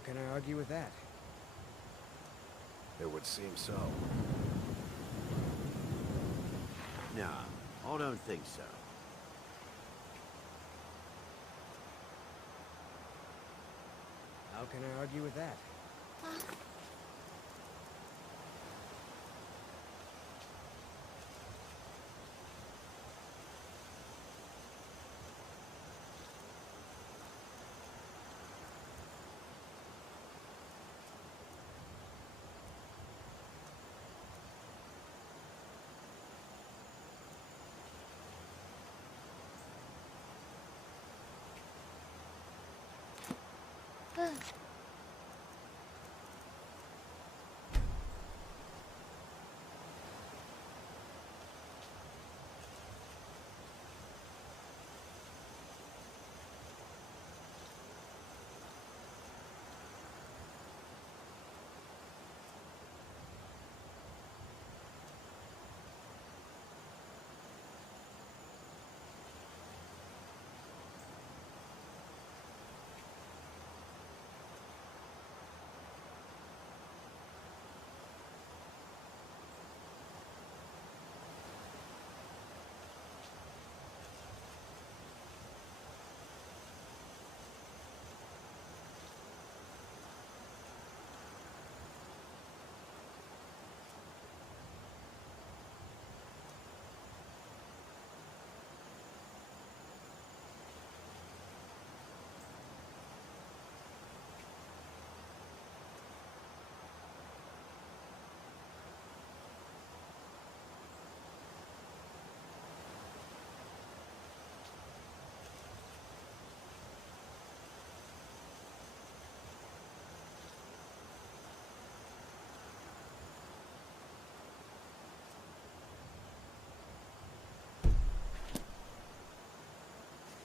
How can I argue with that? It would seem so. No, I don't think so. How can I argue with that?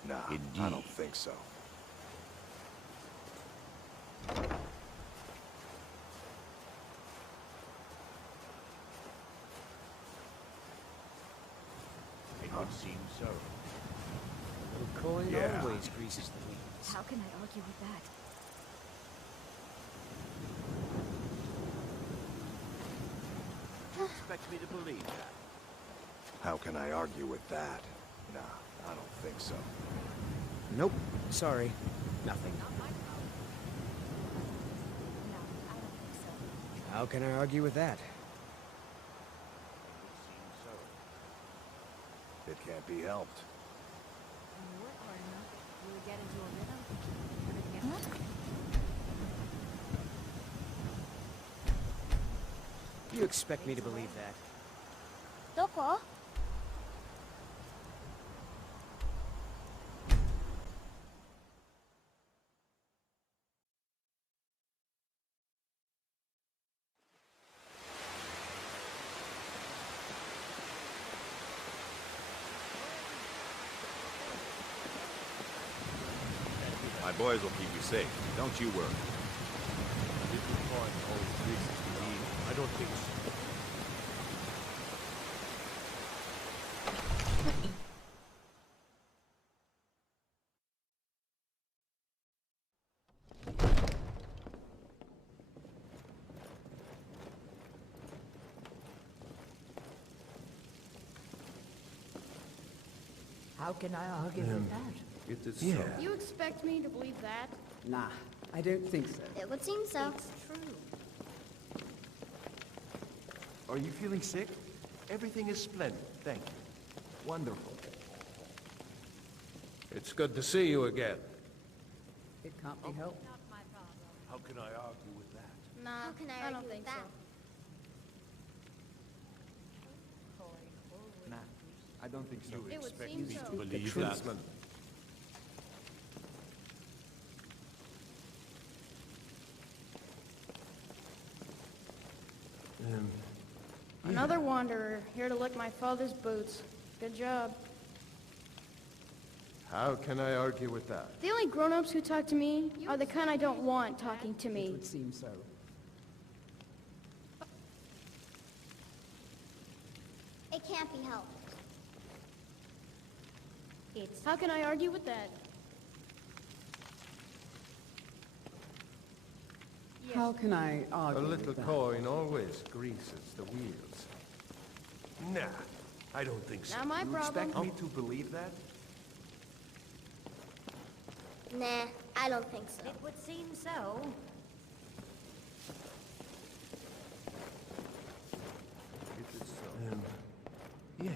Nah, I Indeed. don't think so. It would seem so. A little coin Yeah. always greases the wheels. How can I argue with that? You expect me to believe that? How can I argue with that? Nah, I don't think so. Nope. Sorry. Nothing. No, I don't think so. How can I argue with that? It would seem so. It can't be helped. When you work hard enough, you would get into a rhythm. Everything else. You expect me to believe that? どこ? My boys will keep you safe. Don't you worry. Little coin always greases the wheel. I don't think so. How can I argue with that? It is Yeah. You expect me to believe that? Nah, I don't think so. It would seem so. It's true. Are you feeling sick? Everything is splendid, thank you. Wonderful. It's good to see you again. It can't be helped. How can I argue with that? Nah, How can I don't argue think with that? Nah, I don't think so. so. It would Expect seem me so. to believe truth. that? Another wanderer, here to lick my father's boots. Good job. How can I argue with that? The only grown-ups who talk to me are the kind I don't want talking to It me. would seem so. It can't be helped. It's How can I argue with that? How can I A argue little with that? coin always greases the wheels. Nah, I don't think so. Not my You problem. expect me to believe that? Nah, I don't think so. It would seem so. If it's so. Yeah.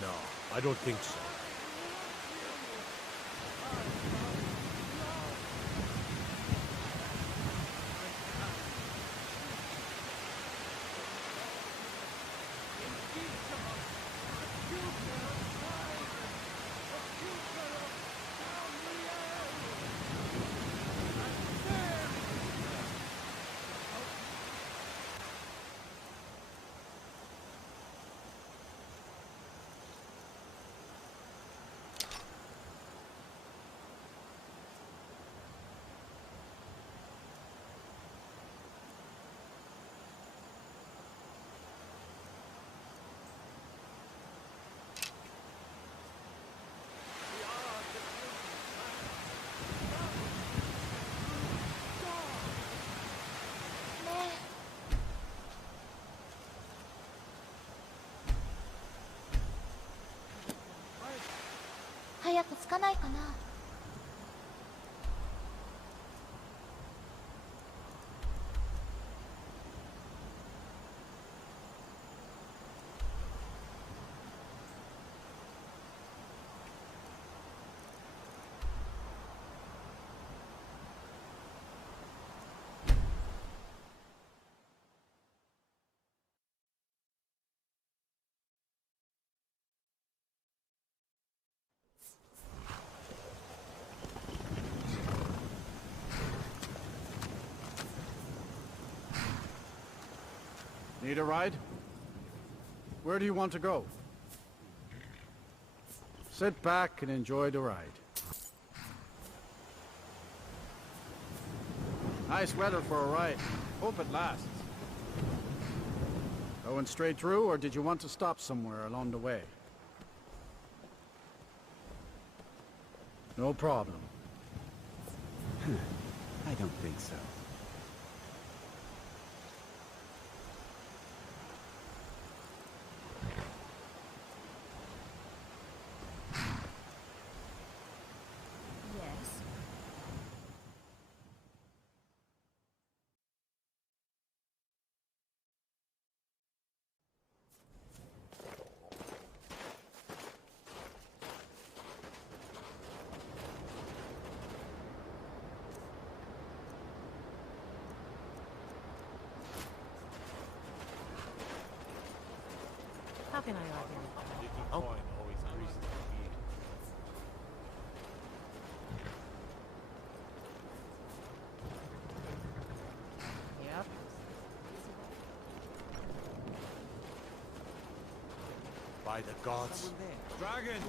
No, I don't think so. Nah. 早く着かないかな。Need a ride? Where do you want to go? Sit back and enjoy the ride. Nice weather for a ride. Hope it lasts. Going straight through, or did you want to stop somewhere along the way? No problem. I don't think so. Yes. How can I argue with that? Little coin always greases the wheels. Yep. By the gods. Dragon!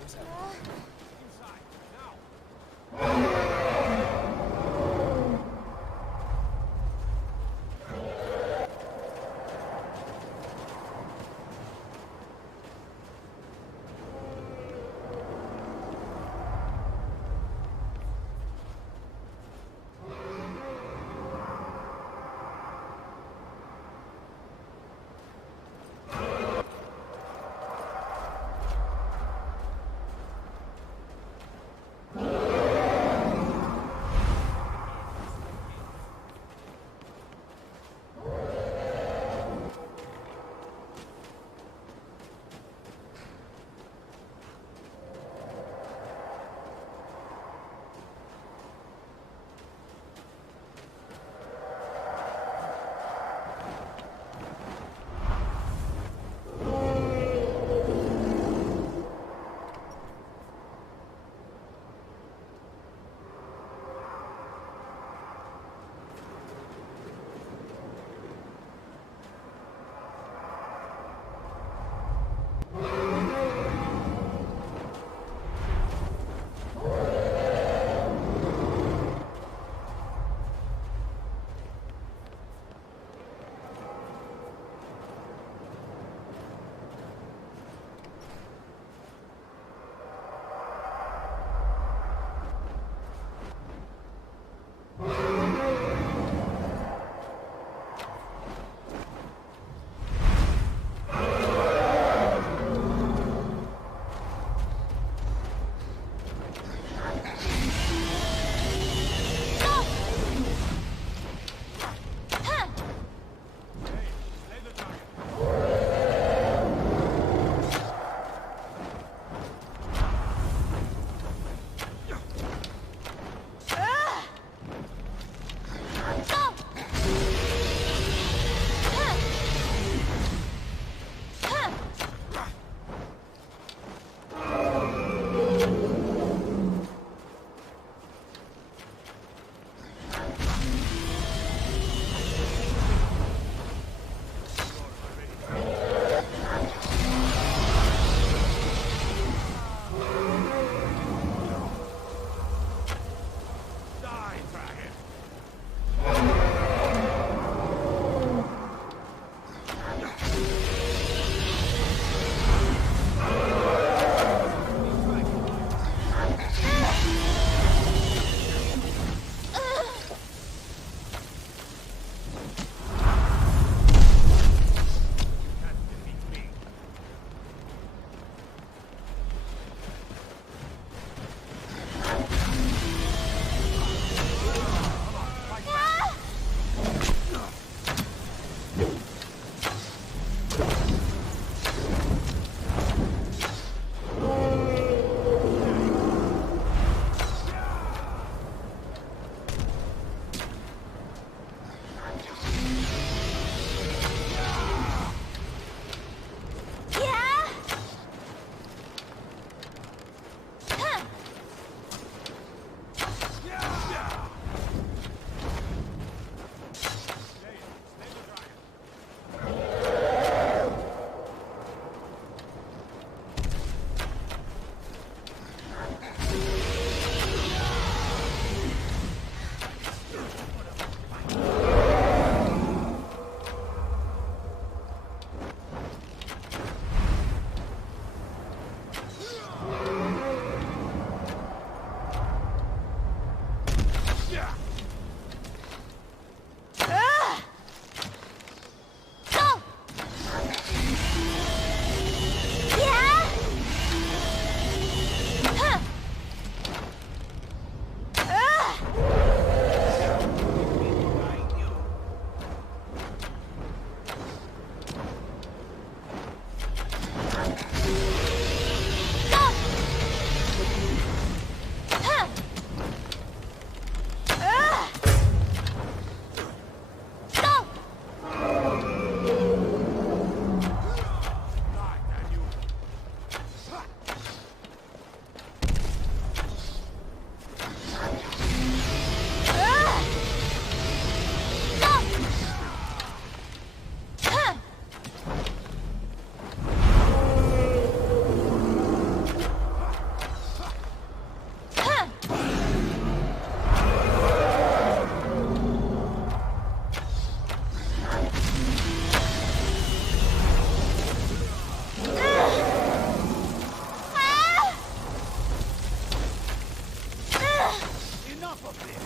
Enough of this!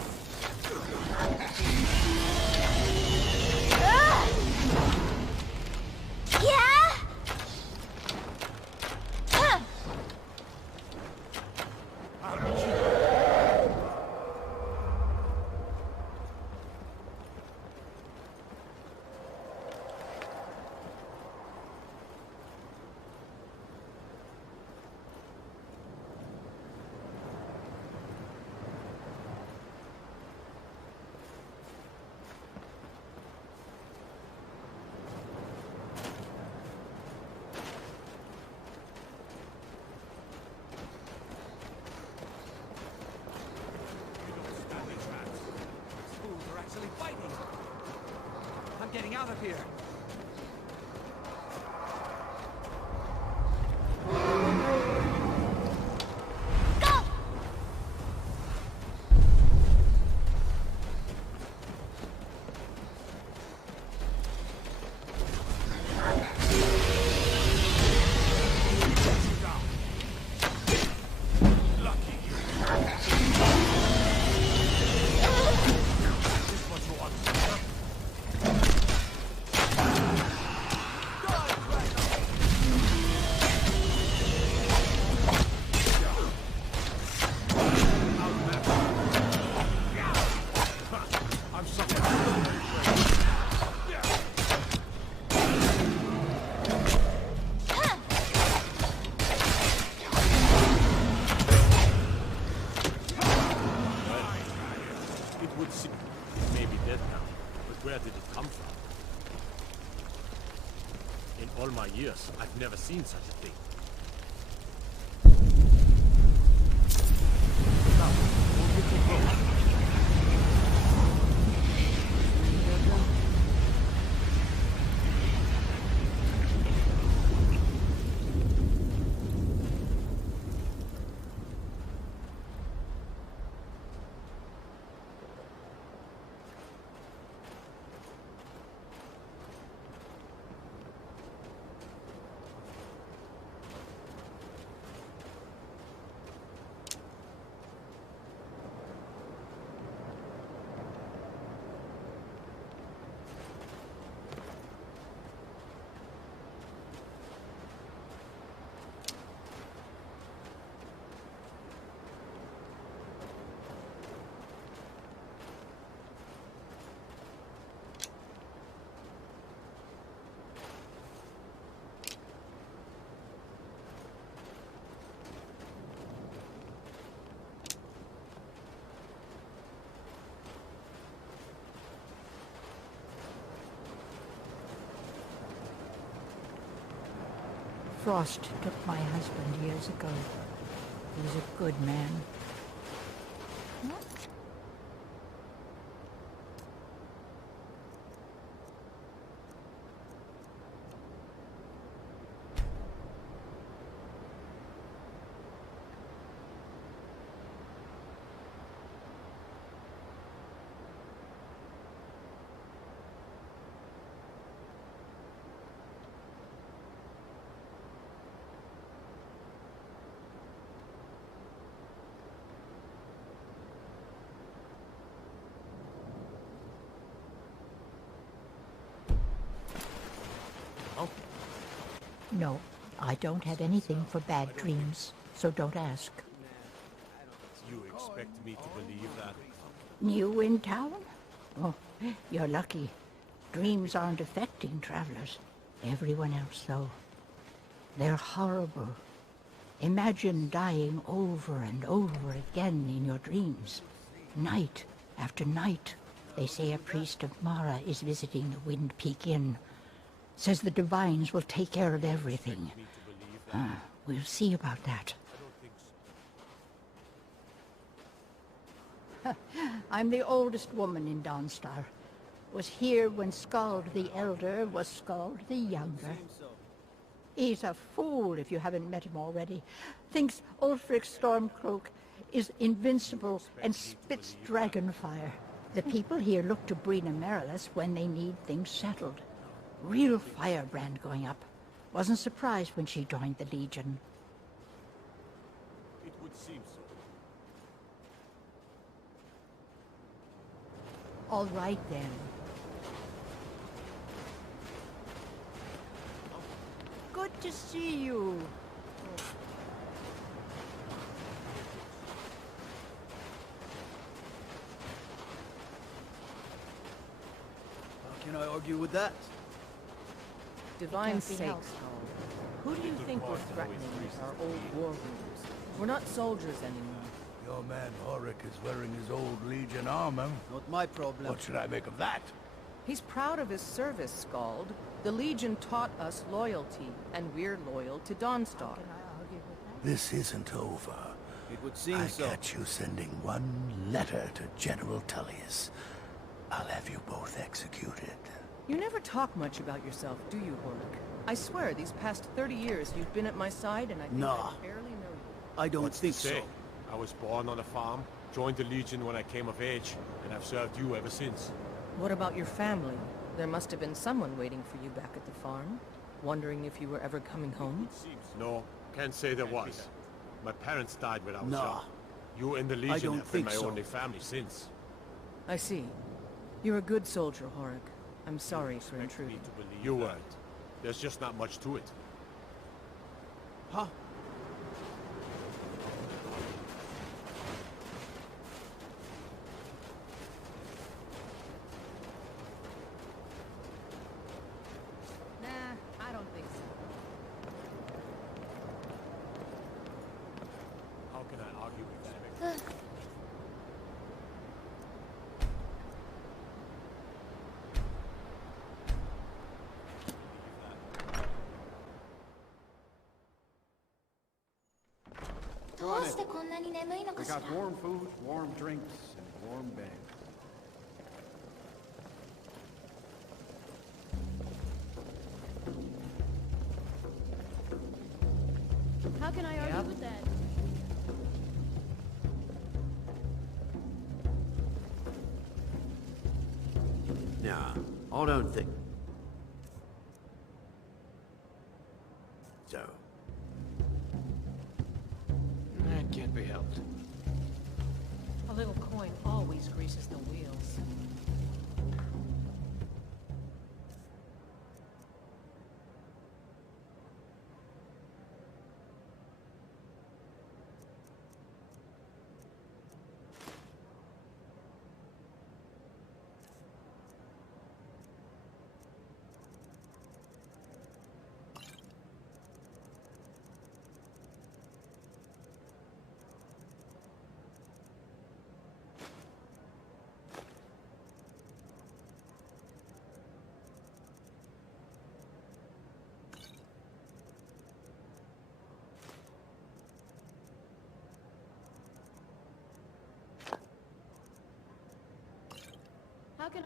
Yeah? I'm getting out of here. all my years, I've never seen such a thing. Now, we'll get you close. Frost took my husband years ago. He was a good man. No, I don't have anything for bad dreams, so don't ask. You expect me to believe that? New in town? Oh, you're lucky. Dreams aren't affecting travelers. Everyone else, though. They're horrible. Imagine dying over and over again in your dreams. Night after night. They say a priest of Mara is visiting the Wind Peak Inn. Says the divines will take care of everything. We'll see about that. I'm the oldest woman in Dawnstar. Was here when Skald the Elder was Skald the Younger. He's a fool if you haven't met him already. Thinks Ulfric Stormcloak is invincible and spits dragon fire. The people here look to Brina Merilis when they need things settled. Real firebrand going up. Wasn't surprised when she joined the Legion. It would seem so. All right, then. Good to see you. How can I argue with that? Divine can't be sakes, helped. Skull. Who do you think we're threatening with our old war wounds? We're not soldiers anymore. Your man Horik is wearing his old Legion armor. Not my problem. What should I make of that? He's proud of his service, Scald. The Legion taught us loyalty, and we're loyal to Dawnstar. This isn't over. It would seem I so. catch you sending one letter to General Tullius. I'll have you both executed. You never talk much about yourself, do you, Horik? I swear, these past 30 years you've been at my side, and I think Nah. I barely know you. I don't What's think to say? so. I was born on a farm, joined the Legion when I came of age, and I've served you ever since. What about your family? There must have been someone waiting for you back at the farm, wondering if you were ever coming home. No, can't say there was. My parents died when I was Nah. young. You and the I Legion don't have been think my so. only family since. I see. You're a good soldier, Horik. I'm sorry for intruding. You weren't. There's just not much to it. Huh? Nah, I don't think so. How can I argue with that? We got warm food, warm drinks, and warm beds. How can I argue Yep. with that? Nah, I don't think... So. That can't be helped. A little coin always greases the wheels. How can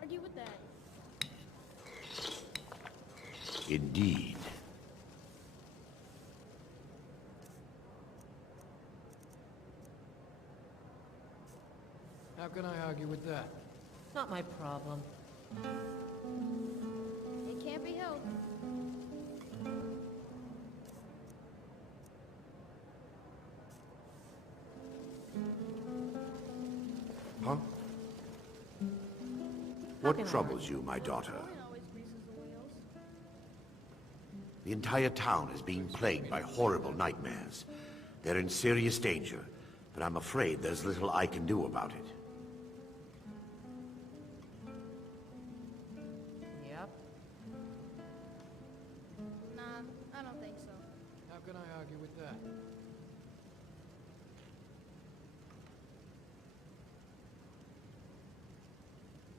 argue with that? Indeed. How can I argue with that? Not my problem. It can't be helped. Huh? What troubles you, my daughter? Coin always greases the wheels. The entire town is being plagued by horrible nightmares. They're in serious danger, but I'm afraid there's little I can do about it. Yep. Nah, I don't think so. How can I argue with that?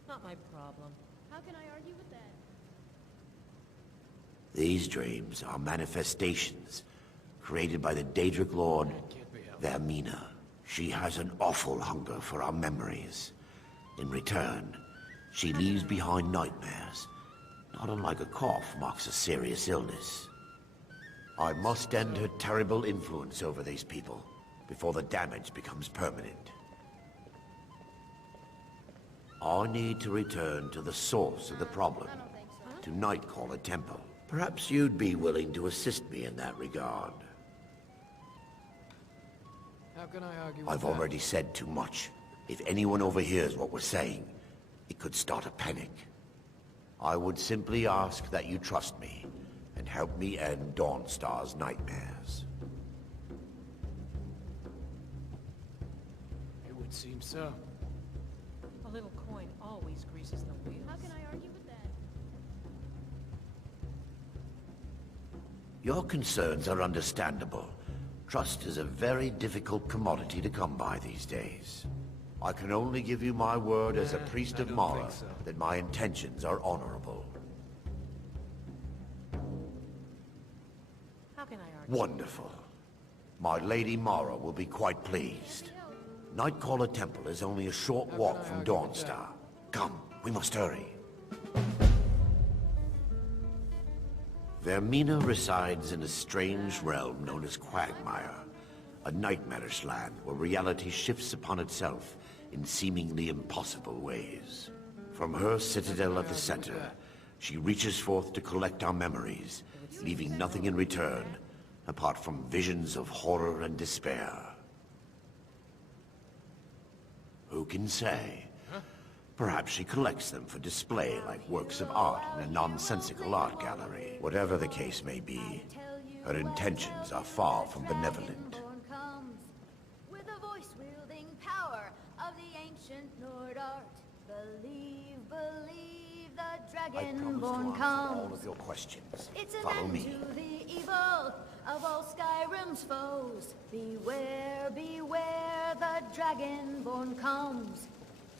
Not my problem. How can I argue with that? These dreams are manifestations created by the Daedric Lord Vaemina. She has an awful hunger for our memories. In return, she leaves behind nightmares. Not unlike a cough marks a serious illness. I must end her terrible influence over these people before the damage becomes permanent. I need to return to the source of the problem, to Nightcaller Temple. Perhaps you'd be willing to assist me in that regard. How can I argue with I've that? already said too much. If anyone overhears what we're saying, it could start a panic. I would simply ask that you trust me and help me end Dawnstar's nightmares. It would seem so. A little coin always greases the wheels. How can I argue with that? Your concerns are understandable. Trust is a very difficult commodity to come by these days. I can only give you my word as a priest of Mara that my intentions are honorable. How can I argue? Wonderful. My Lady Mara will be quite pleased. Nightcaller Temple is only a short walk from Dawnstar. Come, we must hurry. Vaemina resides in a strange realm known as Quagmire, a nightmarish land where reality shifts upon itself in seemingly impossible ways. From her citadel at the center, she reaches forth to collect our memories, leaving nothing in return apart from visions of horror and despair. Who can say? Perhaps she collects them for display like works of art in a nonsensical art gallery. Whatever the case may be, her intentions are far from benevolent. With a voice-wielding power of the ancient Nord art. Believe, believe the I promise Dragonborn to answer comes. all of your questions. It's an Follow end me. to the evil of all Skyrim's foes. Beware, beware, the Dragonborn comes.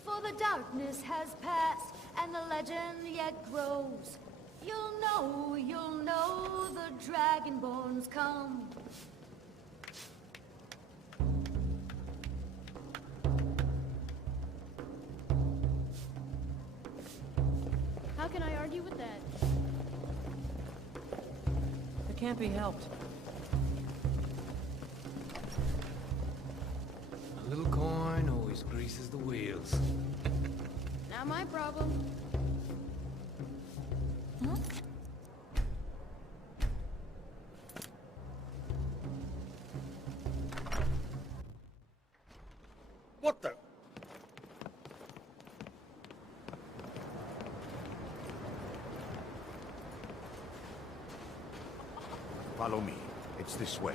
For the darkness has passed, and the legend yet grows. You'll know the Dragonborn's come. How can I argue with that? It can't be helped. A little coin always greases the wheels. Not my problem. What the? Follow me. It's this way.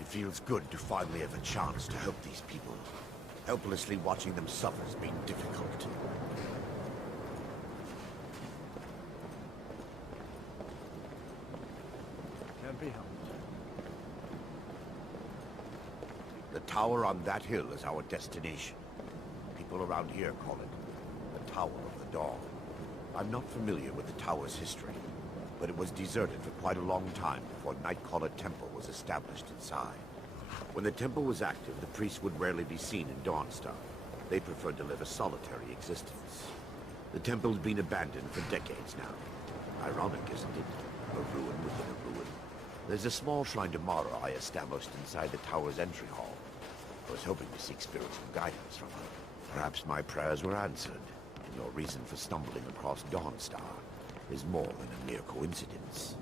It feels good to finally have a chance to help these people. Helplessly watching them suffer has been difficult. Can't be helped. The tower on that hill is our destination. People around here call it the Tower of the Dawn. I'm not familiar with the tower's history, but it was deserted for quite a long time before Nightcaller Temple was established inside. When the temple was active, the priests would rarely be seen in Dawnstar. They preferred to live a solitary existence. The temple's been abandoned for decades now. Ironic, isn't it? A ruin within a ruin. There's a small shrine to Mara I established inside the tower's entry hall. I was hoping to seek spiritual guidance from her. Perhaps my prayers were answered, and your reason for stumbling across Dawnstar is more than a mere coincidence.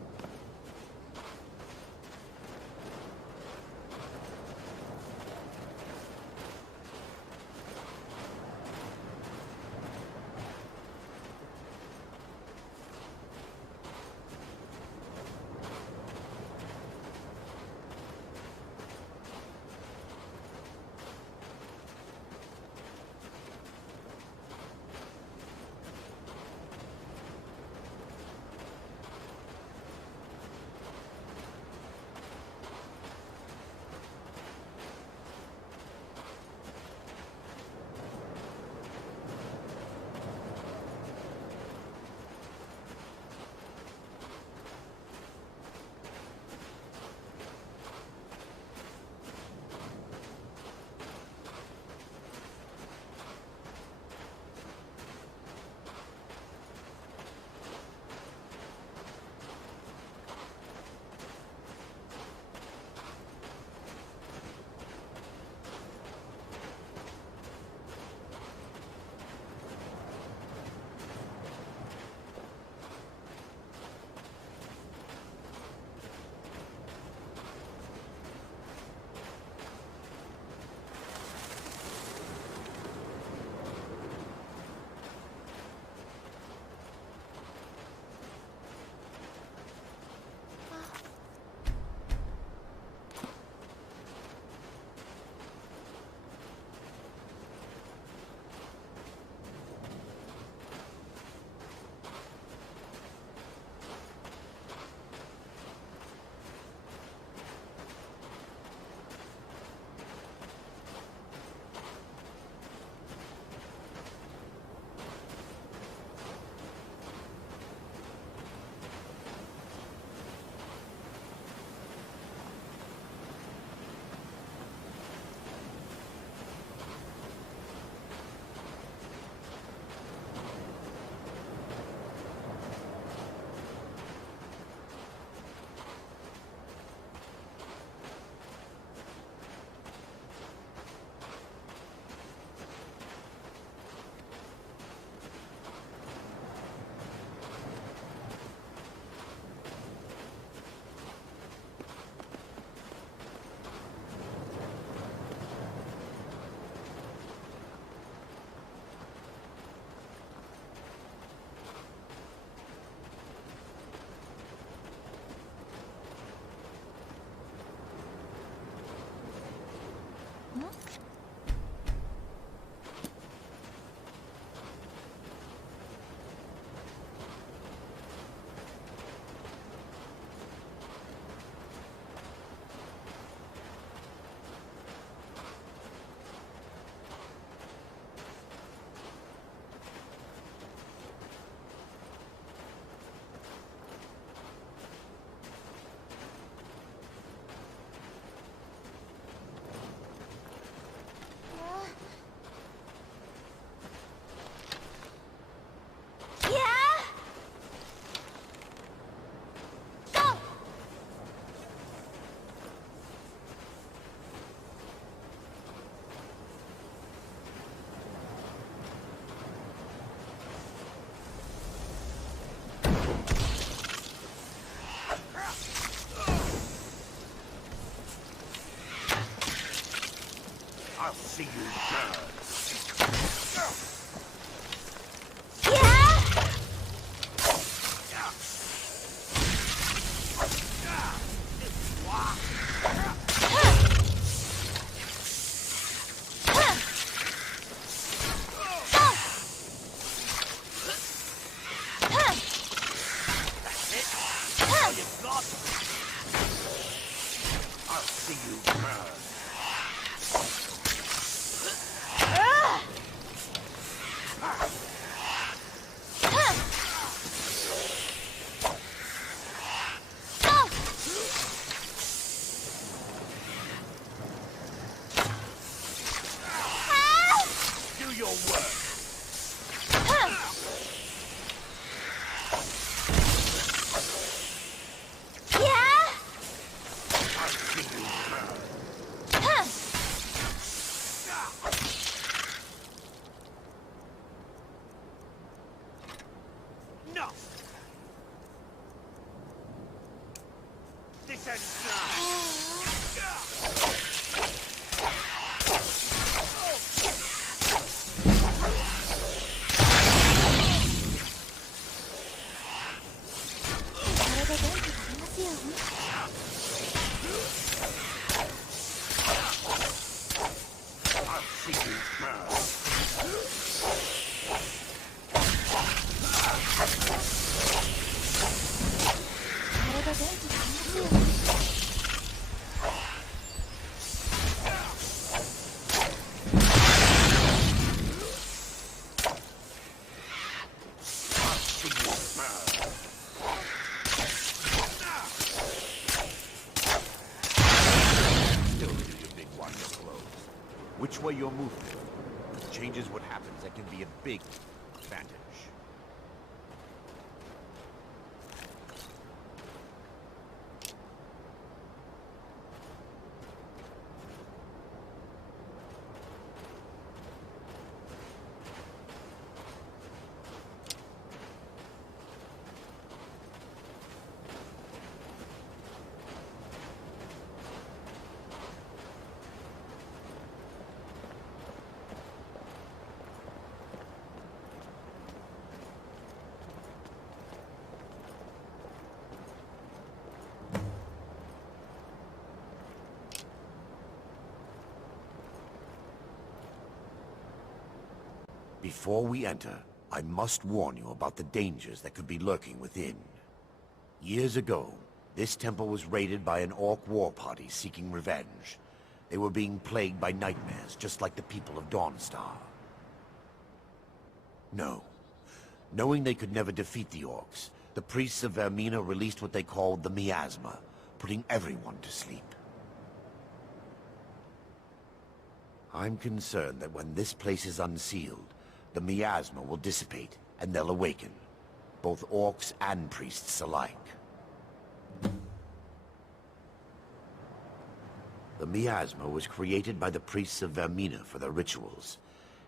I'll see you burn. I'll see you burn. Do your work. No! This ends I'll see you burn. Which way you're moving changes what happens. That can be a big advantage. Before we enter, I must warn you about the dangers that could be lurking within. Years ago, this temple was raided by an orc war party seeking revenge. They were being plagued by nightmares, just like the people of Dawnstar. No. Knowing they could never defeat the orcs, the priests of Vaemina released what they called the miasma, putting everyone to sleep. I'm concerned that when this place is unsealed, the miasma will dissipate, and they'll awaken. Both orcs and priests alike. The miasma was created by the priests of Vaemina for their rituals.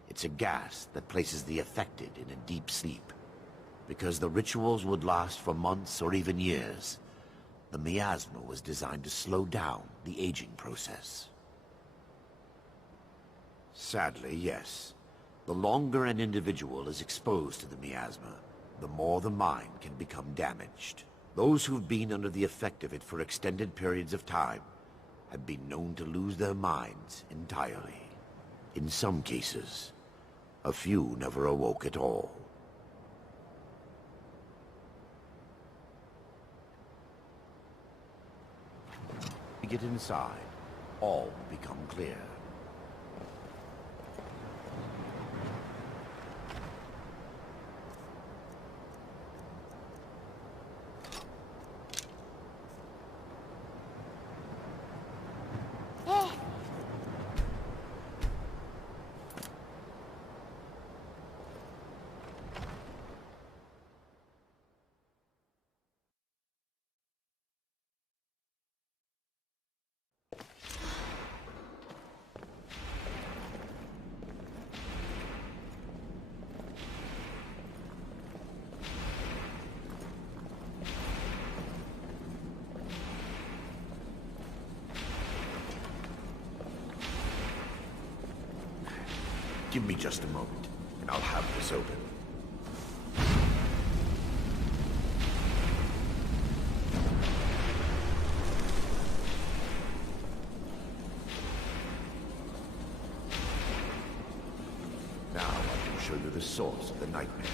It's a gas that places the affected in a deep sleep. Because the rituals would last for months or even years, the miasma was designed to slow down the aging process. Sadly, yes. The longer an individual is exposed to the miasma, the more the mind can become damaged. Those who've been under the effect of it for extended periods of time have been known to lose their minds entirely. In some cases, a few never awoke at all. We get inside, all will become clear. Give me just a moment, and I'll have this open. Now I can show you the source of the nightmares.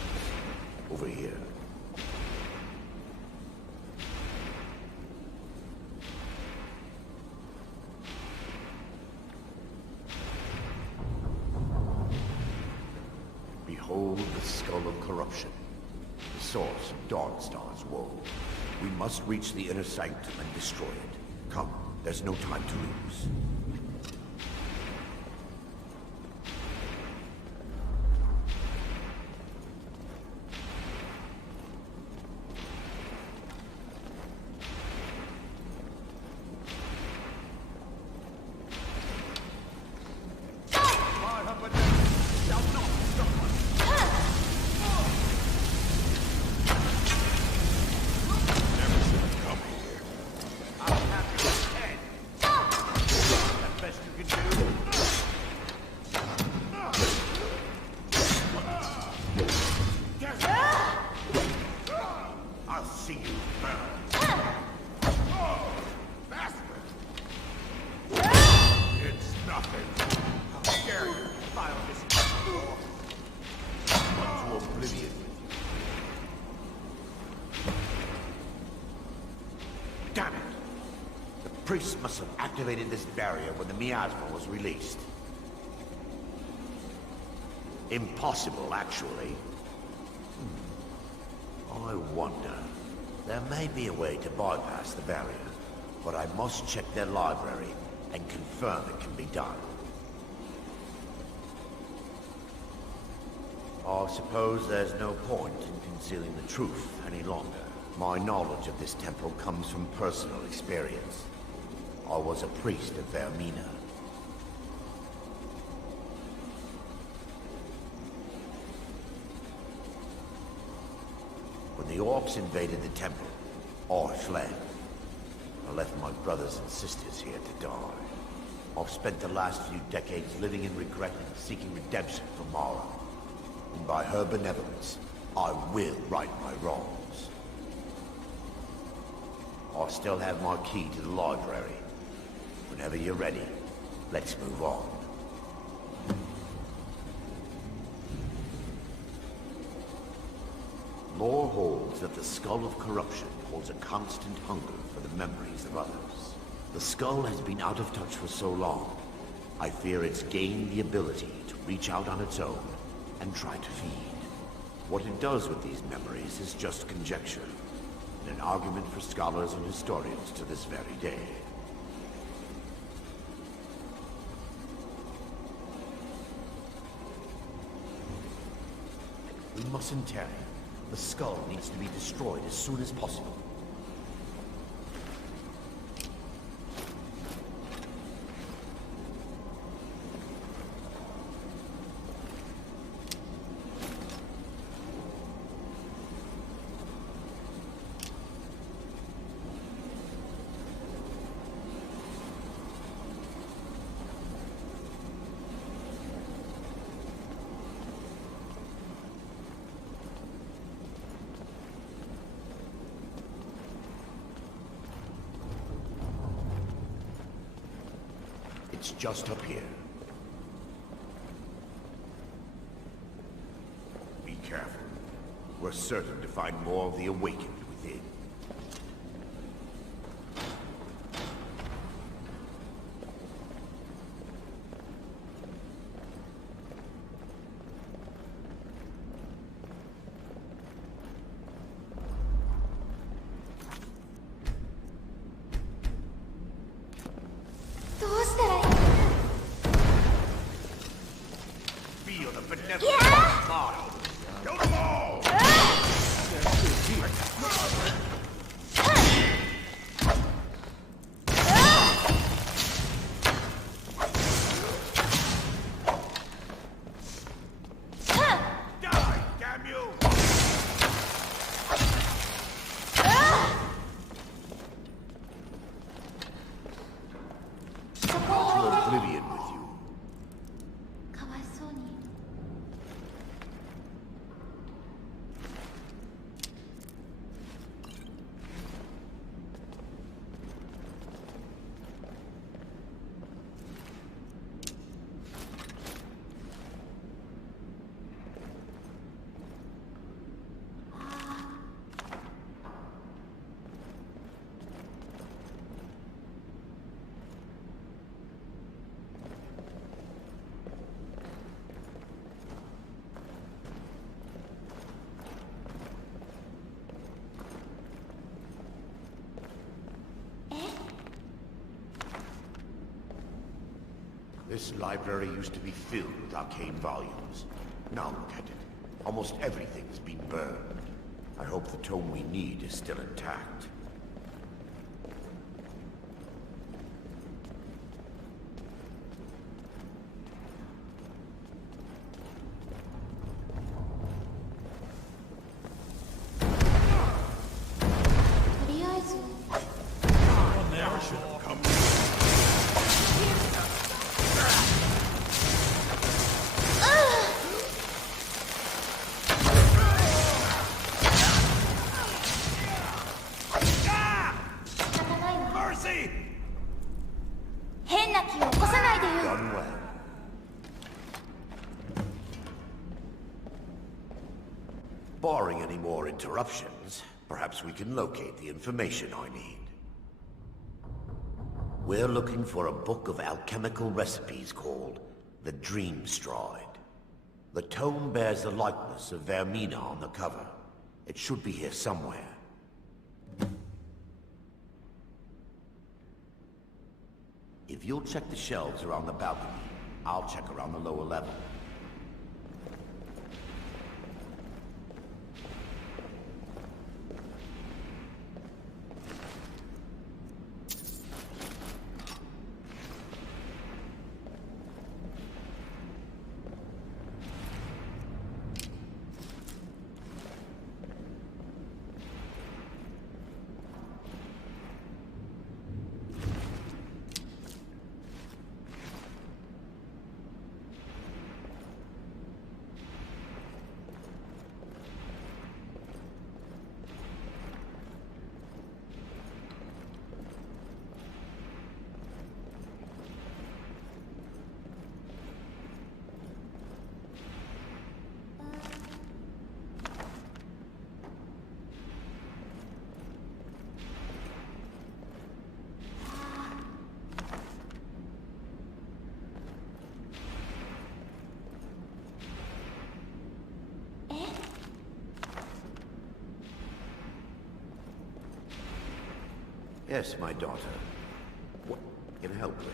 Over here. Behold the skull of corruption, the source of Dawnstar's woe. We must reach the inner sanctum and destroy it. Come, there's no time to lose. Damn it! The priest must have activated this barrier when the miasma was released. Impossible, actually. I wonder. There may be a way to bypass the barrier, but I must check their library and confirm it can be done. I suppose there's no point in concealing the truth any longer. My knowledge of this temple comes from personal experience. I was a priest of Vaemina. When the orcs invaded the temple, I fled. I left my brothers and sisters here to die. I've spent the last few decades living in regret and seeking redemption for Mara. And by her benevolence, I will right my wrongs. I still have my key to the library. Whenever you're ready, let's move on. Lore holds that the skull of corruption holds a constant hunger for the memories of others. The skull has been out of touch for so long, I fear it's gained the ability to reach out on its own and try to feed. What it does with these memories is just conjecture, and an argument for scholars and historians to this very day. We mustn't tarry. The skull needs to be destroyed as soon as possible. It's just up here. Be careful. We're certain to find more of the awakened within. Feel the benevolence of God. Kill them all! Die, damn you! To oblivion with you. かわいそうに。This library used to be filled with arcane volumes. Now look at it. Almost everything's been burned. I hope the tome we need is still intact. Never should have come. Mercy! 変な気を起こさないでよ。 Done well. Barring any more interruptions, perhaps we can locate the information I need. We're looking for a book of alchemical recipes called the Dawnstar. The tome bears the likeness of Vaemina on the cover. It should be here somewhere. If you'll check the shelves around the balcony, I'll check around the lower level. Yes, my daughter. What can I help with?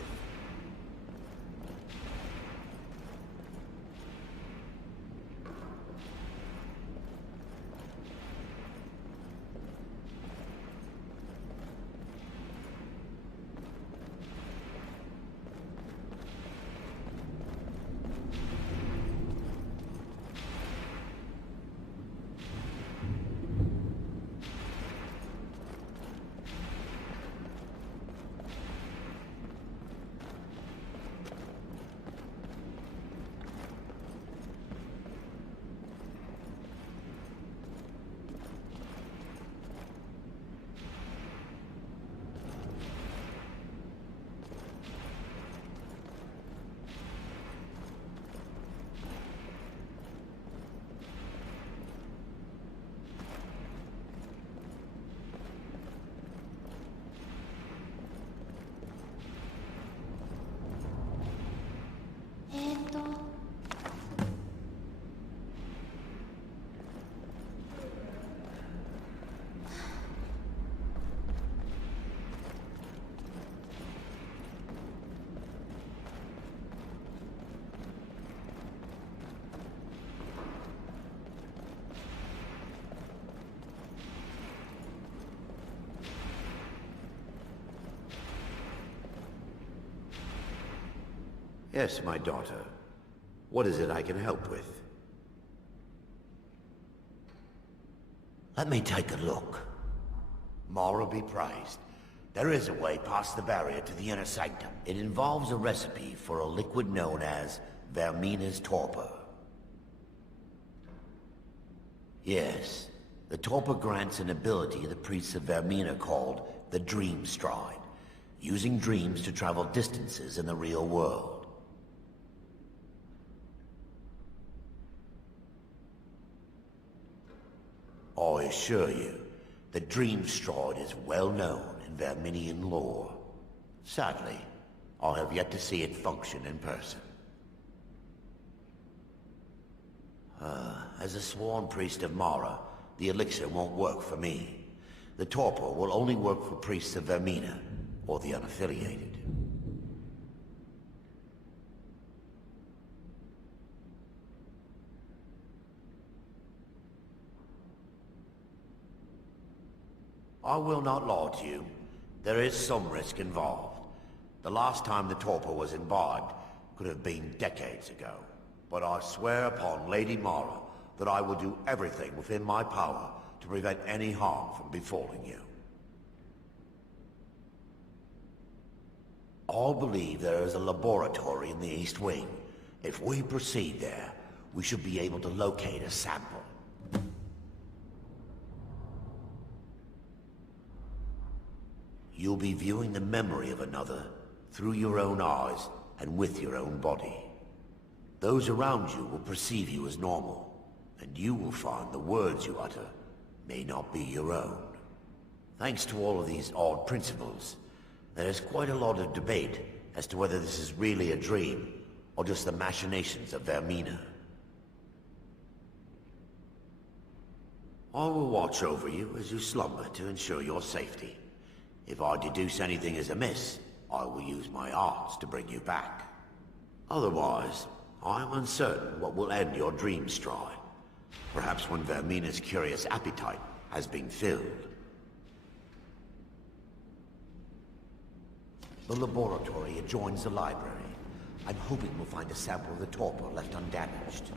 Yes, my daughter. What is it I can help with? Let me take a look. Mara be praised. There is a way past the barrier to the inner sanctum. It involves a recipe for a liquid known as Vaemina's torpor. Yes, the torpor grants an ability the priests of Vaemina called the Dream Stride, using dreams to travel distances in the real world. I assure you, the Dream Stride is well known in Vaeminian lore. Sadly, I have yet to see it function in person. As a sworn priest of Mara, the elixir won't work for me. The torpor will only work for priests of Vaemina, or the unaffiliated. I will not lie to you. There is some risk involved. The last time the torpor was imbibed could have been decades ago. But I swear upon Lady Mara that I will do everything within my power to prevent any harm from befalling you. I believe there is a laboratory in the East Wing. If we proceed there, we should be able to locate a sample. You'll be viewing the memory of another through your own eyes and with your own body. Those around you will perceive you as normal, and you will find the words you utter may not be your own. Thanks to all of these odd principles, there is quite a lot of debate as to whether this is really a dream or just the machinations of Vaemina. I will watch over you as you slumber to ensure your safety. If I deduce anything is amiss, I will use my arts to bring you back. Otherwise, I am uncertain what will end your dream stride. Perhaps when Vaemina's curious appetite has been filled. The laboratory adjoins the library. I'm hoping we'll find a sample of the torpor left undamaged.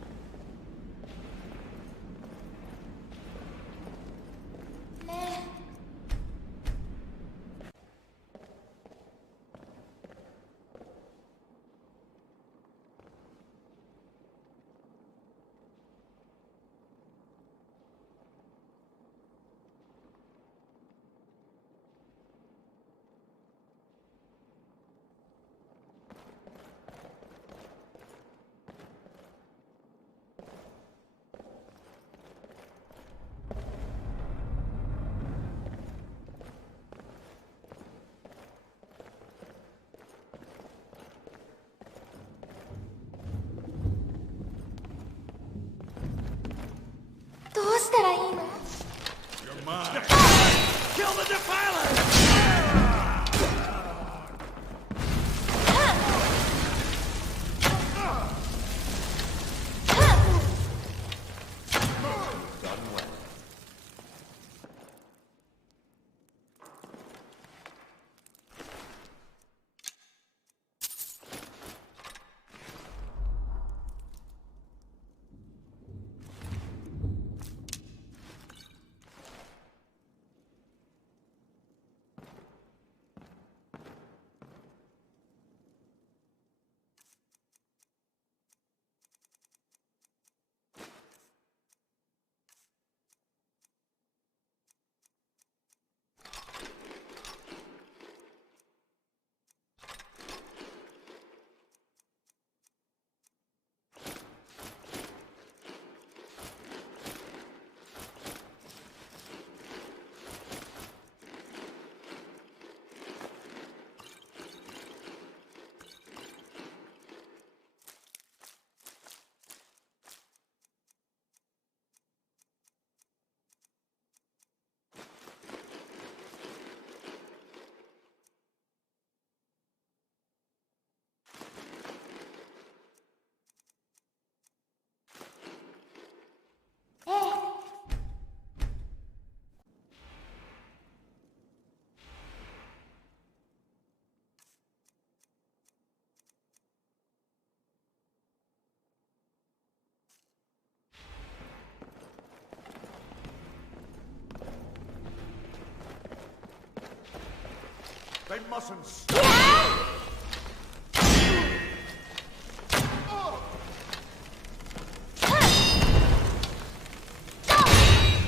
They mustn't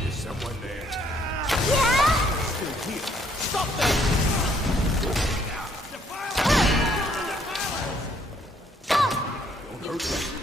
There's someone there. Still here. Stop them! Don't hurt them.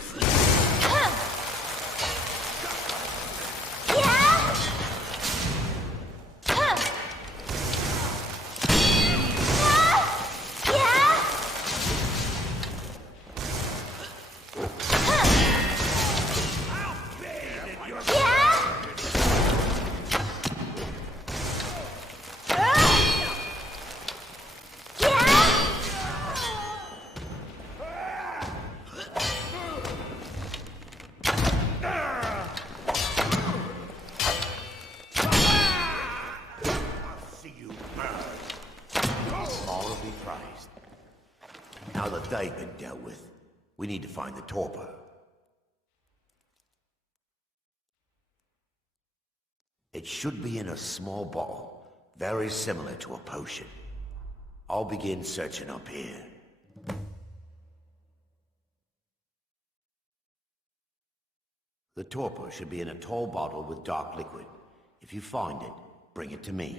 All be prized. Now that they've been dealt with, we need to find the torpor. It should be in a small bottle, very similar to a potion. I'll begin searching up here. The torpor should be in a tall bottle with dark liquid. If you find it, bring it to me.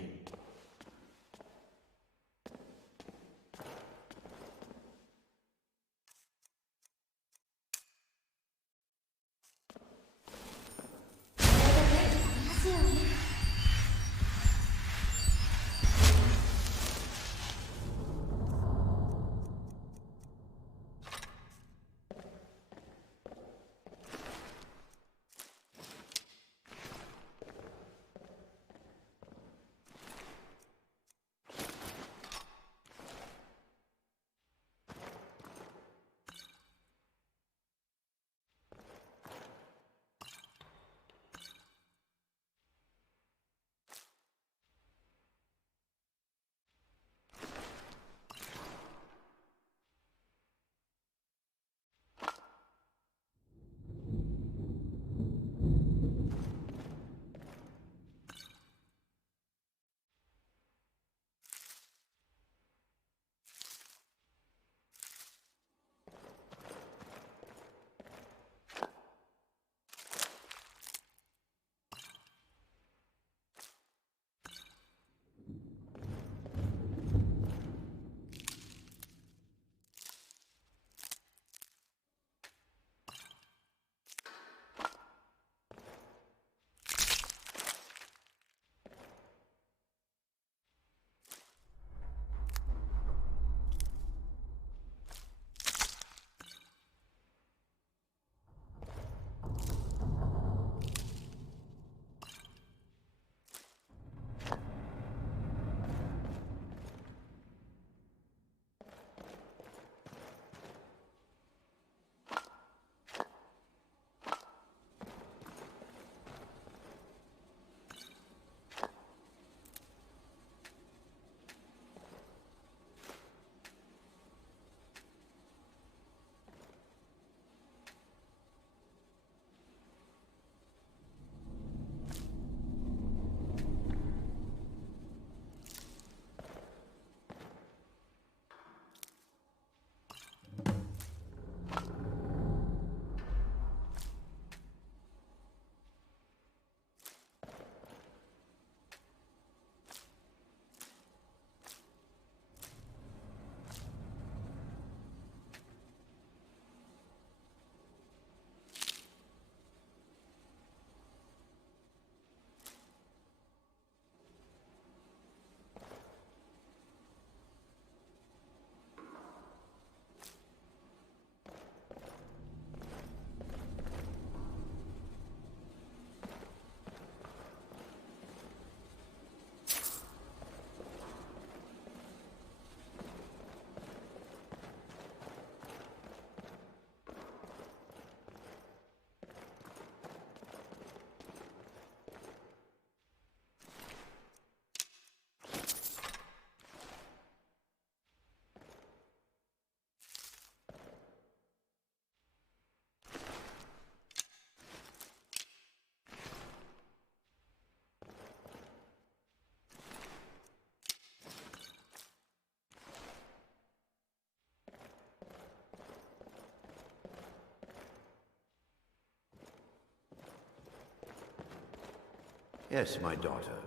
Yes, my daughter.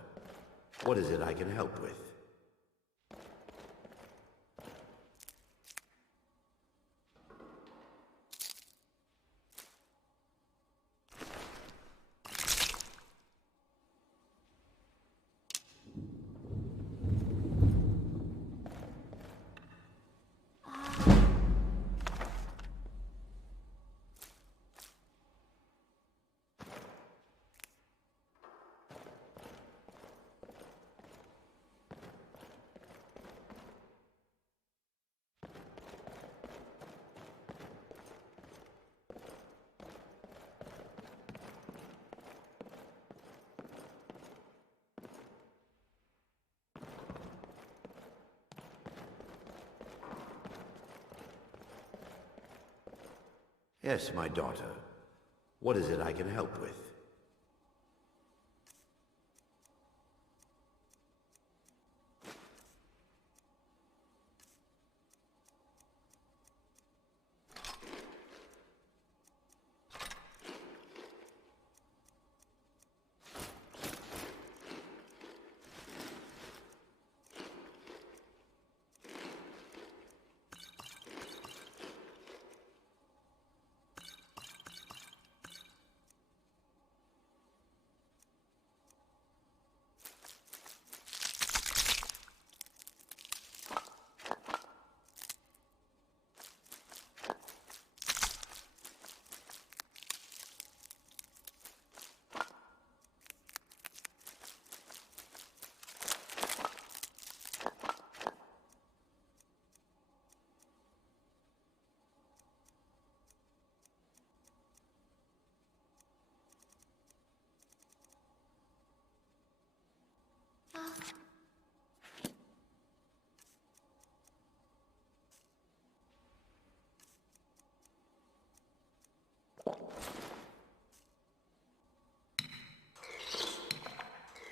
What is it I can help with? Yes, my daughter. What is it I can help with?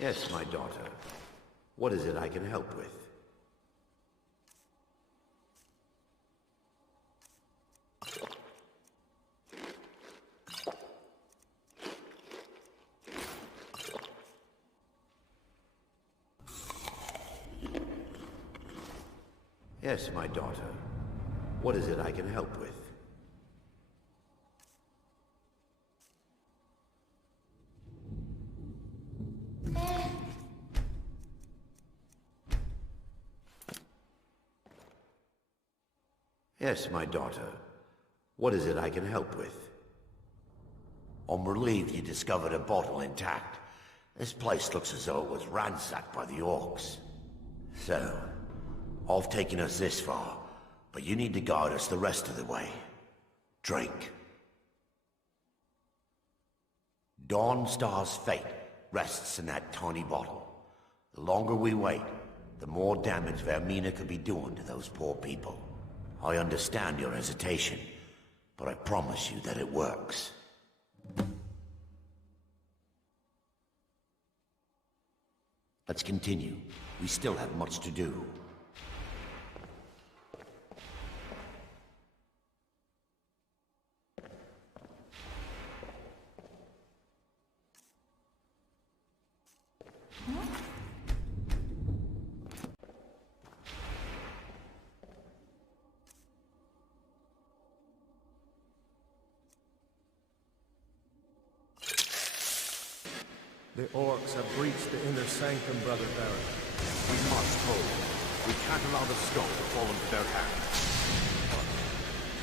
Yes, my daughter. What is it I can help with? Yes, my daughter. What is it I can help with? Yes, my daughter. What is it I can help with? I'm relieved you discovered a bottle intact. This place looks as though it was ransacked by the orcs. So, I've taken us this far, but you need to guide us the rest of the way. Drink. Dawnstar's fate rests in that tiny bottle. The longer we wait, the more damage Vaemina could be doing to those poor people. I understand your hesitation, but I promise you that it works. Let's continue. We still have much to do. The orcs have breached the inner sanctum, Brother Baron. We must hold. We can't allow the skull to fall into their hands.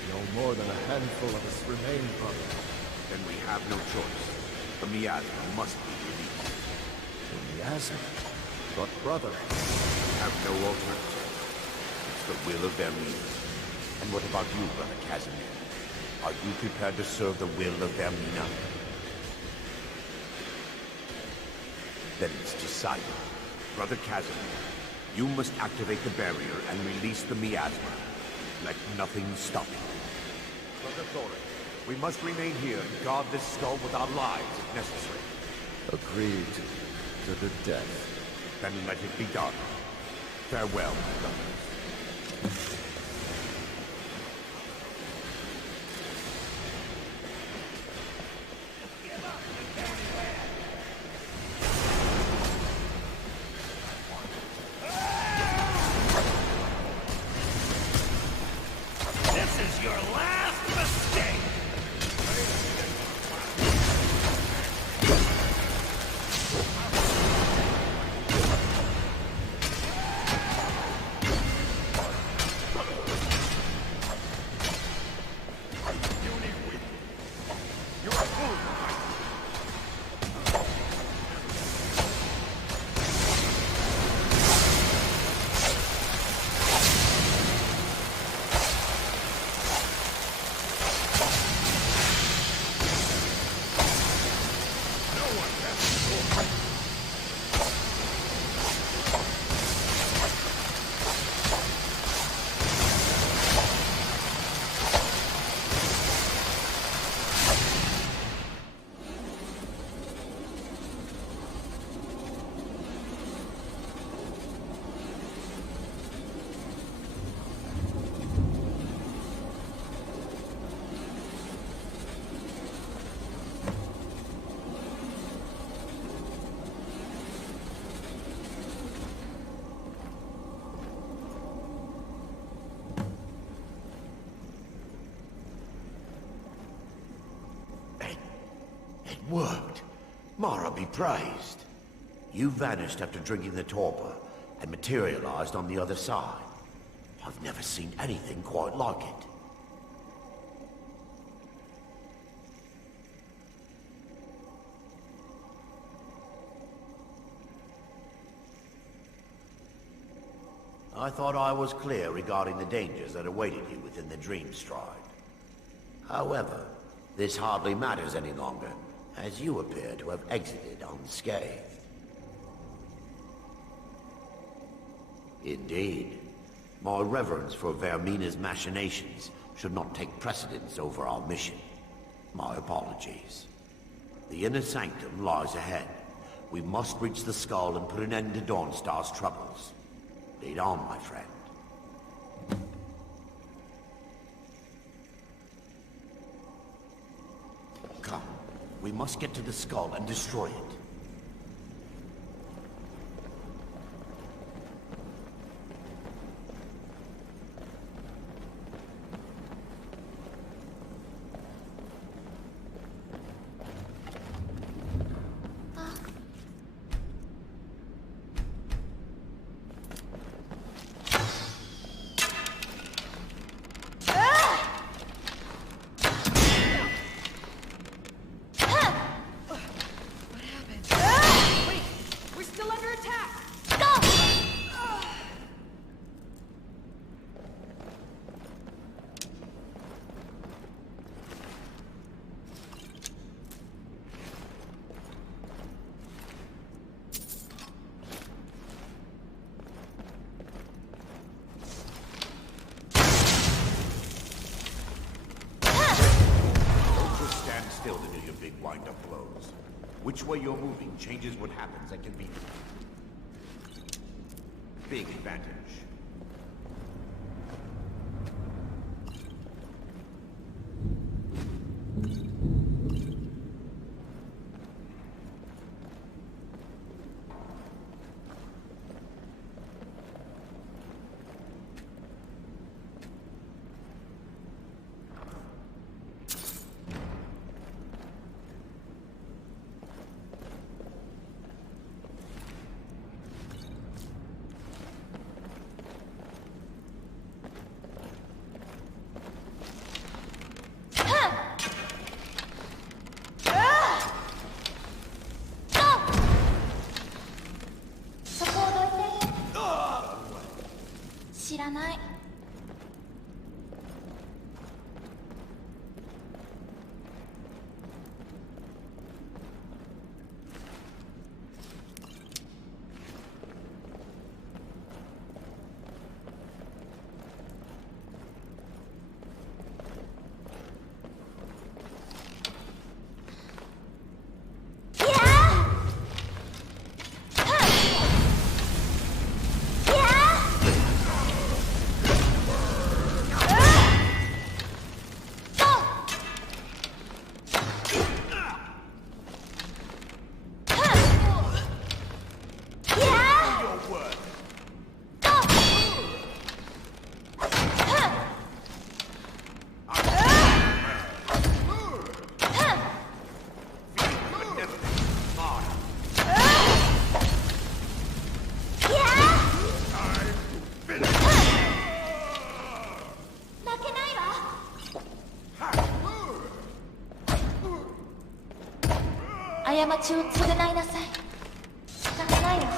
No more than a handful of us remain, brother. Then we have no choice. The miasma must be released. The miasma? But, brother... We have no alternative. It's the will of Vaemina. And what about you, Brother Casimir? Are you prepared to serve the will of Vaemina? Then it's decided. Brother Casimir, you must activate the barrier and release the miasma. Let nothing stop you. Brother Thorin, we must remain here and guard this skull with our lives if necessary. Agreed to the death. Then let it be done. Farewell, my brothers. worked. Mara be praised. You vanished after drinking the torpor and materialized on the other side. I've never seen anything quite like it. I thought I was clear regarding the dangers that awaited you within the Dream Stride. However, this hardly matters any longer, as you appear to have exited unscathed. Indeed. My reverence for Vaemina's machinations should not take precedence over our mission. My apologies. The inner sanctum lies ahead. We must reach the skull and put an end to Dawnstar's troubles. Lead on, my friend. Come. We must get to the skull and destroy it. Still to do your big wind-up blows. Which way you're moving changes what happens and can be big advantage.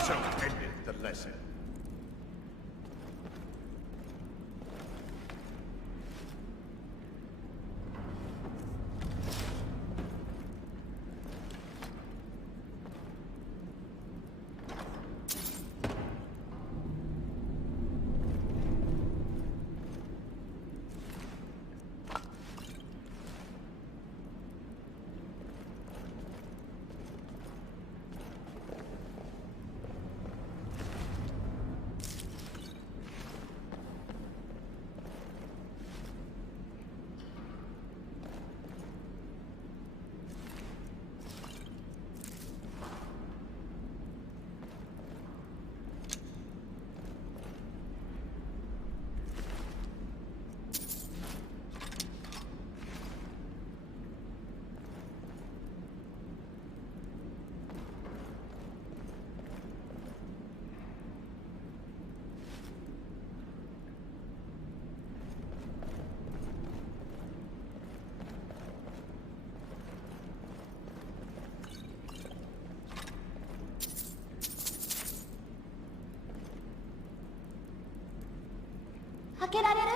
So ended the lesson. 開けられる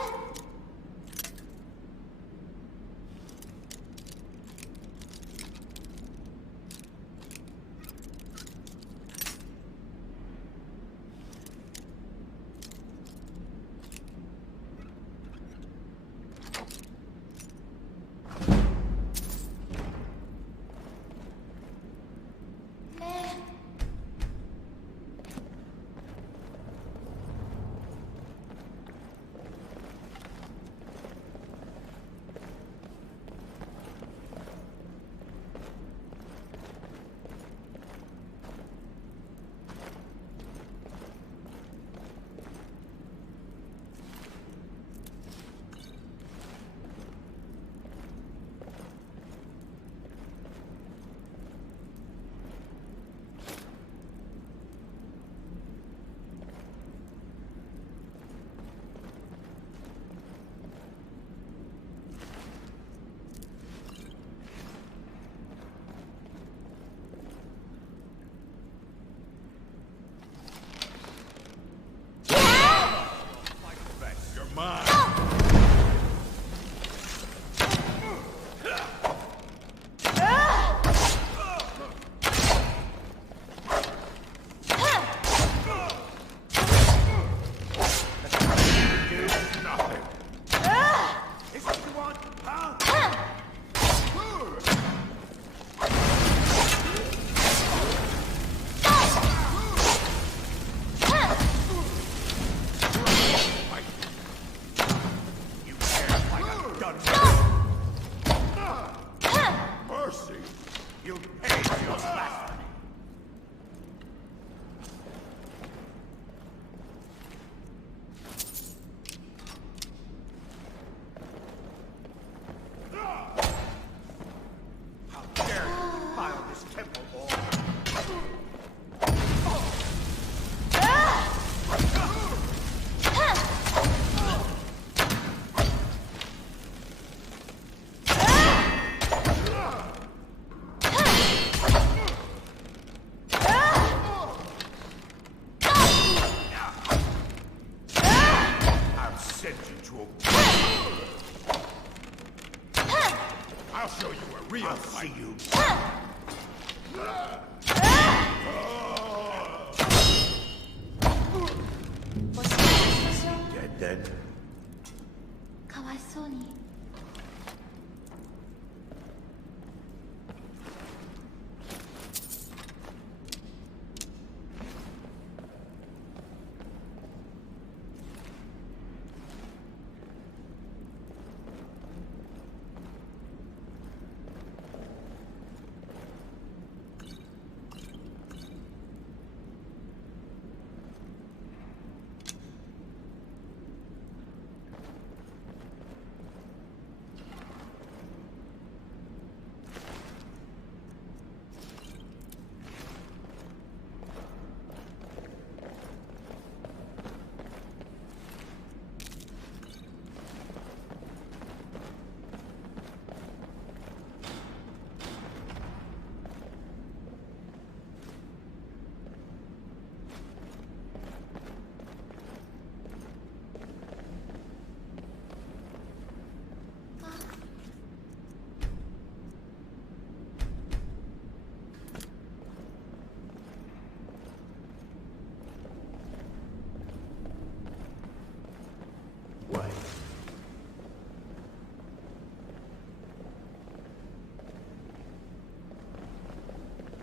？I'll show you a real fight. See you. Dead then? かわいそうに。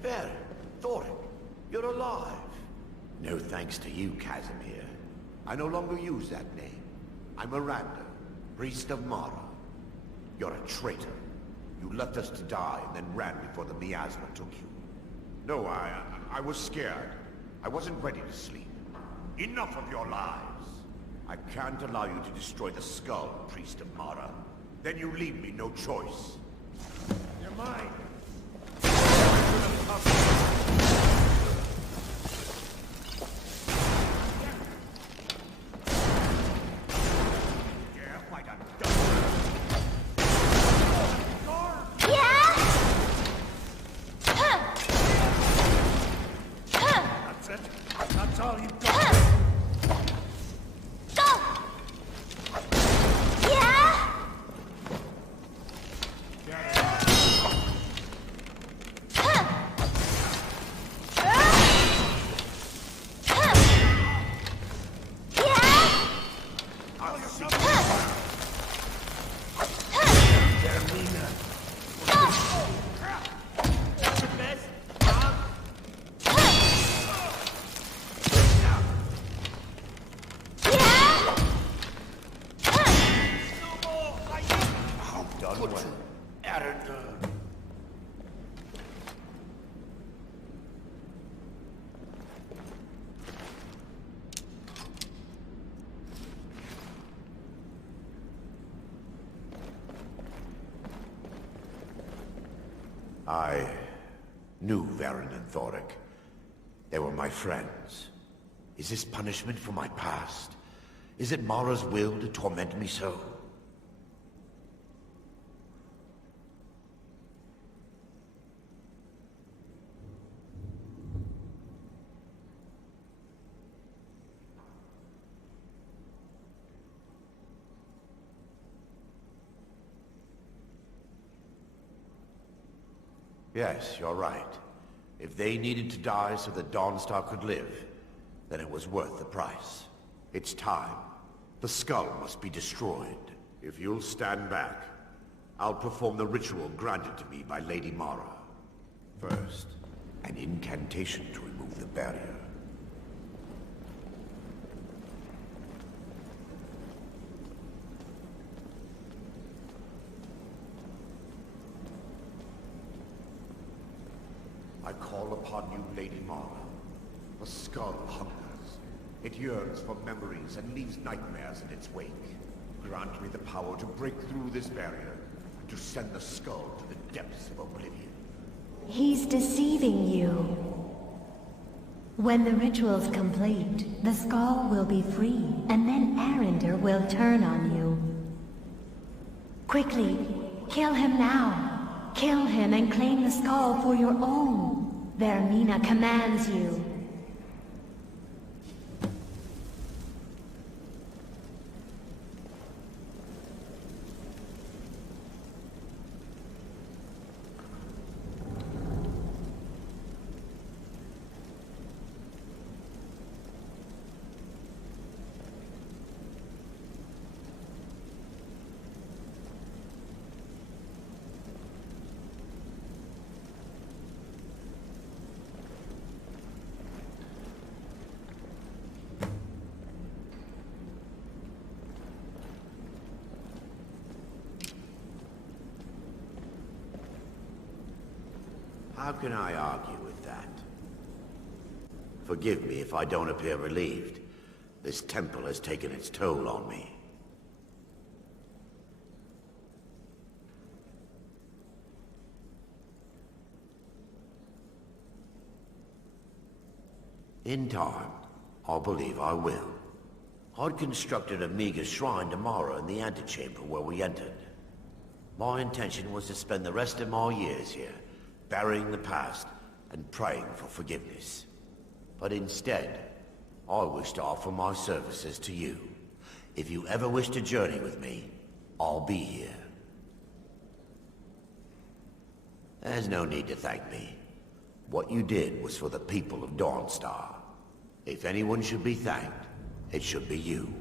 There, Thorin, you're alive. No thanks to you, Casimir. I no longer use that name. I'm Miranda, priest of Mara. You're a traitor. You left us to die and then ran before the miasma took you. No, I was scared. I wasn't ready to sleep. Enough of your lies. I can't allow you to destroy the skull, priest of Mara. Then you leave me no choice. You're mine. That's all you've got. Done well. I knew Varen and Thoric. They were my friends. Is this punishment for my past? Is it Mara's will to torment me so? Yes, you're right. If they needed to die so that Dawnstar could live, then it was worth the price. It's time. The skull must be destroyed. If you'll stand back, I'll perform the ritual granted to me by Lady Mara. First, an incantation to remove the barrier. I call upon you, Lady Mara. The skull hungers. It yearns for memories and leaves nightmares in its wake. Grant me the power to break through this barrier, and to send the skull to the depths of oblivion. He's deceiving you. When the ritual's complete, the skull will be free, and then Arender will turn on you. Quickly, kill him now. Kill him and claim the skull for your own. Vaemina commands you. How can I argue with that? Forgive me if I don't appear relieved. This temple has taken its toll on me. In time, I believe I will. I'd constructed a meager shrine to Mara in the antechamber where we entered. My intention was to spend the rest of my years here, burying the past and praying for forgiveness. But instead, I wish to offer my services to you. If you ever wish to journey with me, I'll be here. There's no need to thank me. What you did was for the people of Dawnstar. If anyone should be thanked, it should be you.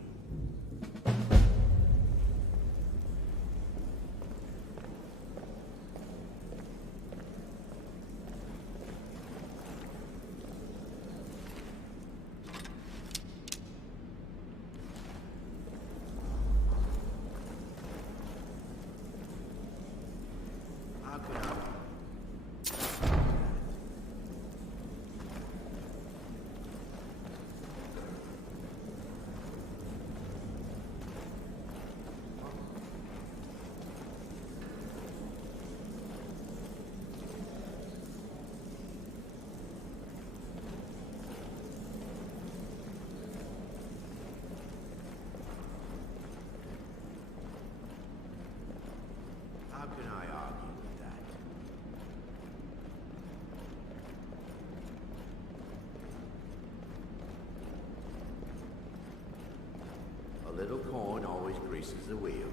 How can I argue with that? A little coin always greases the wheels.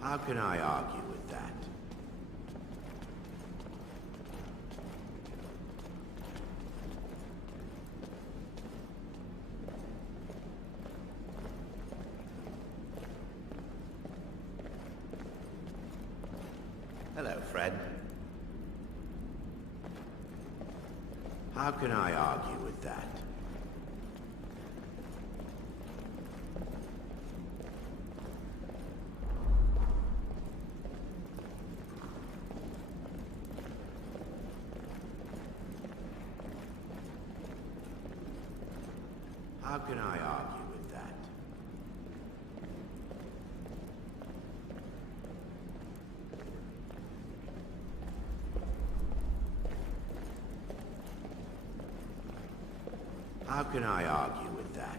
How can I argue with that? Hello, friend. How can I argue with that? How can I argue with that? How can I argue with that?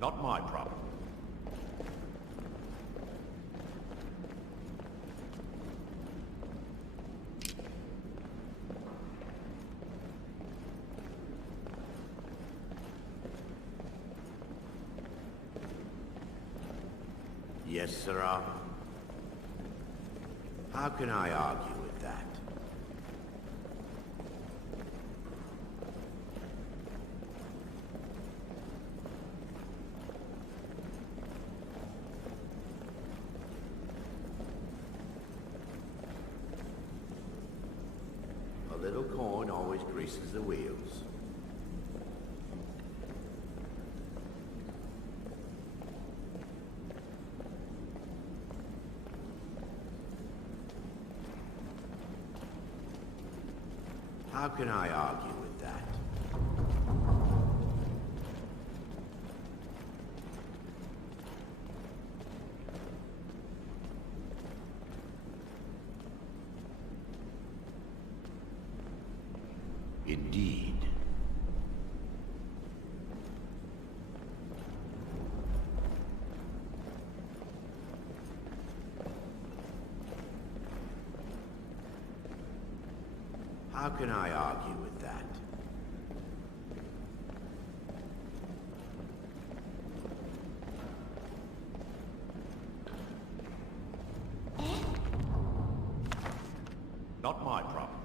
Not my problem. Yes, sirrah. How can I argue with that? A little corn always greases the wheels. How can I argue with that? Indeed. How can I argue with that? Not my problem.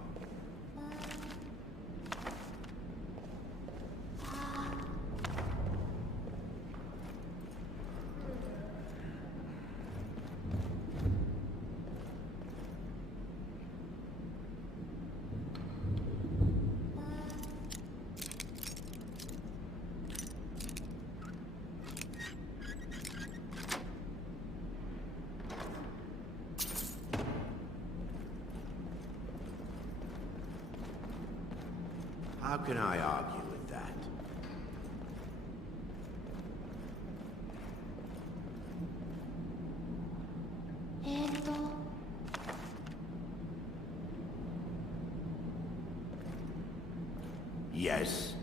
How can I argue with that? Yes.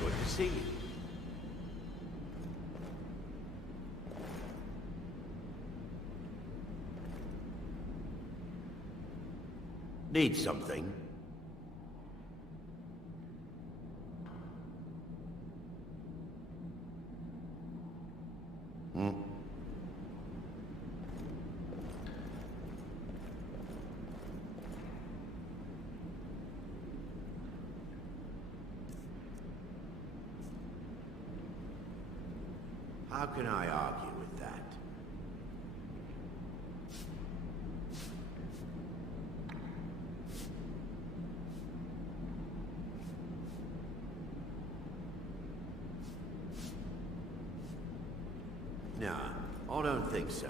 Good to see you. Need something? Hmm? How can I argue with that? No, I don't think so.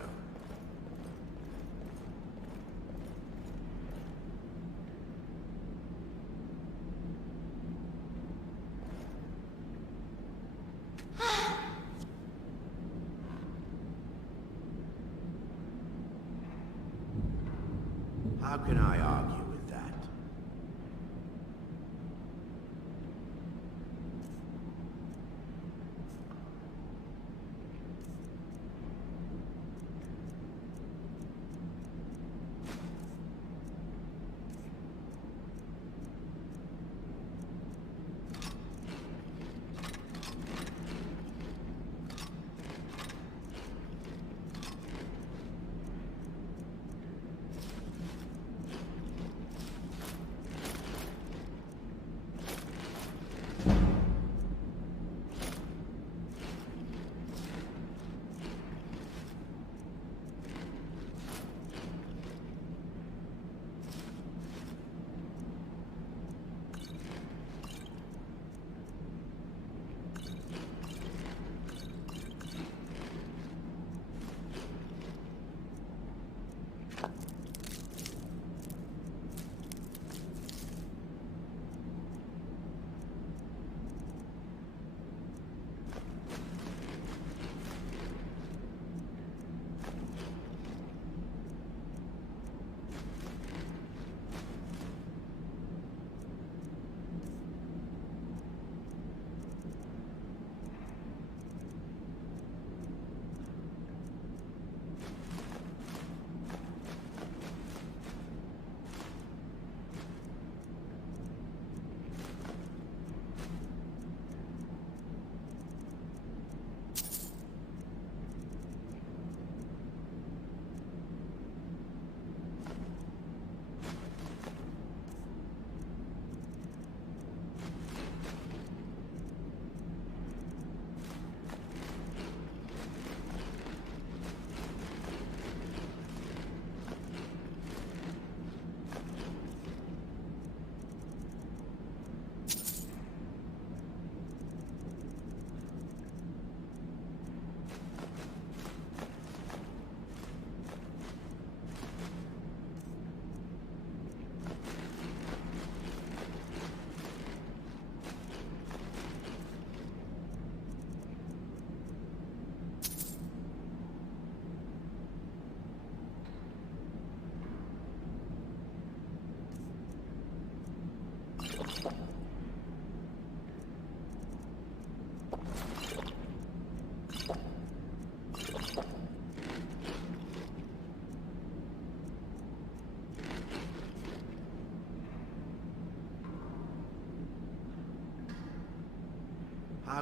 How can I argue with that?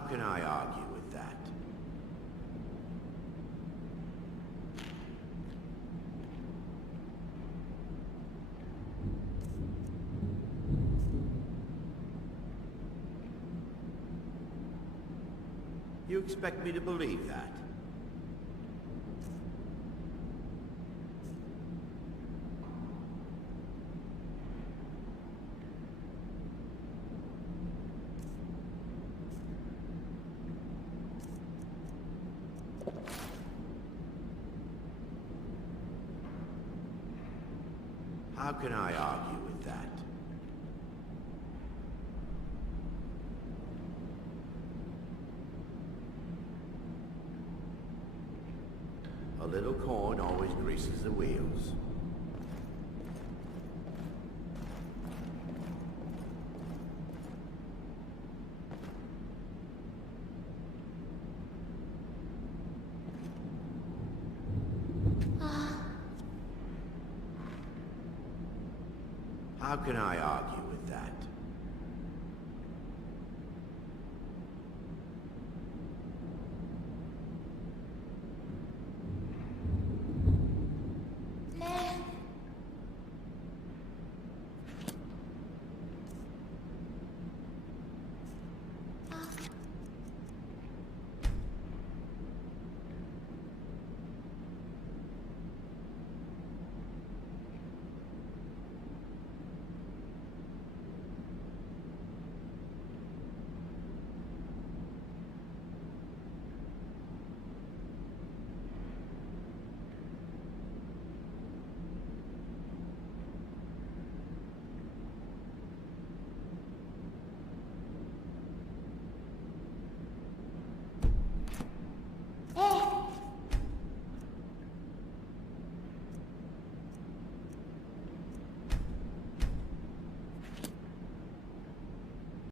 can I argue with that? You expect me to believe that? How can I argue with that? A little corn always greases the wheels. How can I argue with that?